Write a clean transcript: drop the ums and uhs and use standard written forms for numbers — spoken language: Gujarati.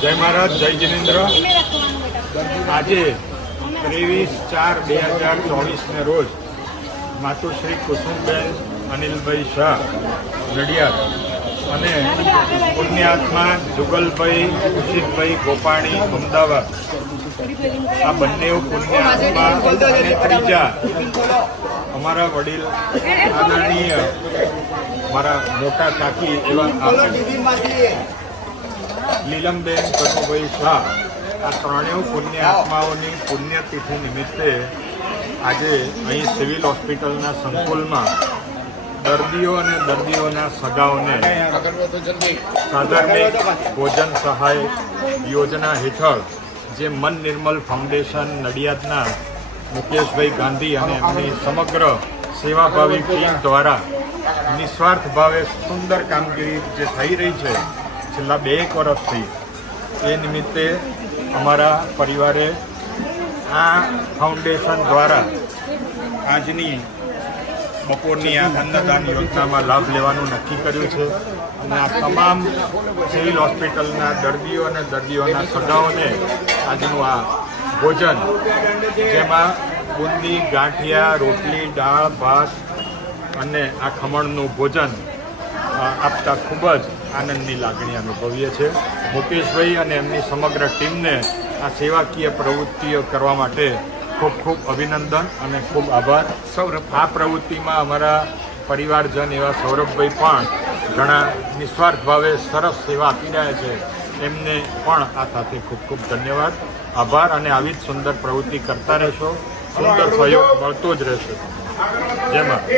જય મહારાજ, જય જિનેન્દ્ર। આજે 23/4/2024 રોજ માતુશ્રી કુસુમબેન અનિલભાઈ શાહ નડિયાદ અને પુણ્યાત્મા જુગલભાઈ ખુશીદભાઈ ગોપાણી અમદાવાદ, આ બંને પુણ્યાત્મા અને ત્રીજા અમારા વડીલ આદરણીય મારા મોટા કાકી એવા લીલમબેન કનુભાઈ શાહ, આ ત્રણેય પુણ્યાત્માઓની પુણ્યતિથિ નિમિત્તે આજે અહીં સિવિલ હોસ્પિટલના સંકુલમાં દર્દીઓ અને દર્દીઓના સગાઓને સાધારણિક ભોજન સહાય યોજના હેઠળ જે મન નિર્મલ ફાઉન્ડેશન નડિયાદના મુકેશભાઈ ગાંધી અને એમની સમગ્ર સેવાભાવી ટીમ દ્વારા નિસ્વાર્થ ભાવે સુંદર કામગીરી જે થઈ રહી છે છેલ્લા 2 વર્ષથી, એ નિમિત્તે અમારા પરિવારે આ ફાઉન્ડેશન દ્વારા આજની બપોરની આ અન્નદાન યોજનામાં લાભ લેવાનું નક્કી કર્યું છે અને આ તમામ સિવિલ હોસ્પિટલના દર્દીઓ અને દર્દીઓના સગાઓને આજનું આ ભોજન, જેમાં બુંદી, ગાંઠિયા, રોટલી, દાળ, ભાત અને આ ખમણનું ભોજન આપતા ખૂબ જ આનંદની લાગણી અનુભવીએ છીએ। મુકેશભાઈ અને એમની સમગ્ર ટીમને આ સેવાકીય પ્રવૃત્તિઓ કરવા માટે ખૂબ ખૂબ અભિનંદન અને ખૂબ આભાર। આ પ્રવૃત્તિમાં અમારા પરિવારજન એવા સૌરભભાઈ પણ ઘણા નિસ્વાર્થ ભાવે સરસ સેવા આપી રહ્યા છે, એમને પણ આ સાથે ખૂબ ખૂબ ધન્યવાદ, આભાર અને આવી જ સુંદર પ્રવૃત્તિ કરતા રહેશો, સુંદર સહયોગ મળતો જ રહેશે। જય માતા।